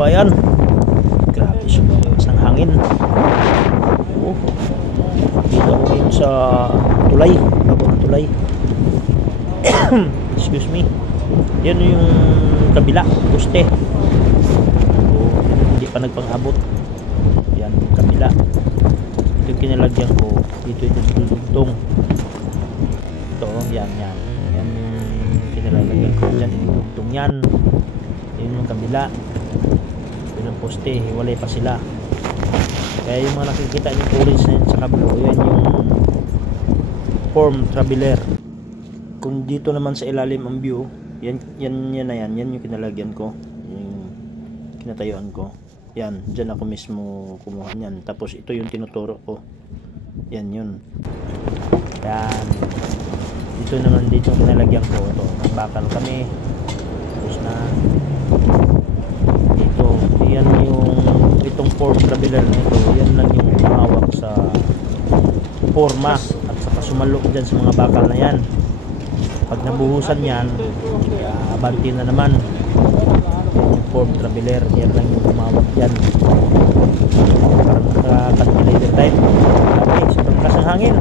kabayan. Grabe ang hangin. Oh. Dito ako ngayon sa tulay, bagong tulay. Excuse me. Yan yung kabila, poste. Oh, hindi pa nagpang-abot. Yan yung kabila. Ito yung kinalagyan ko. Dito ito dudugtong. Ito, yan. Yan yung kinalalagyan ko. Yan yung dudugtong yan. Yun yung kabila. Yun yung poste. Hiwalay pa sila. Kaya yung mga nakikita yung orange na yun sa kablo, yan yung form traveler. Kung dito naman sa ilalim ang view, yan yung kinalagyan ko, yung kinatayuan ko. Yan, dyan ako mismo kumuha niyan. Tapos ito yung tinuturo ko. Yan yun. Yan. Dito naman, dito yung kinalagyan ko. Ito, nagbakal kami. Tapos na. Dito, yan yung itong form traveler na ito. Yan lang yung humawak sa forma at saka sumalok dyan sa mga bakal na yan. Pag nabuhusan yan, abanti na naman yung form traveler. Yan lang yung humawak dyan. Parang naka-cantilever type. Okay, sobrang lakas ng hangin.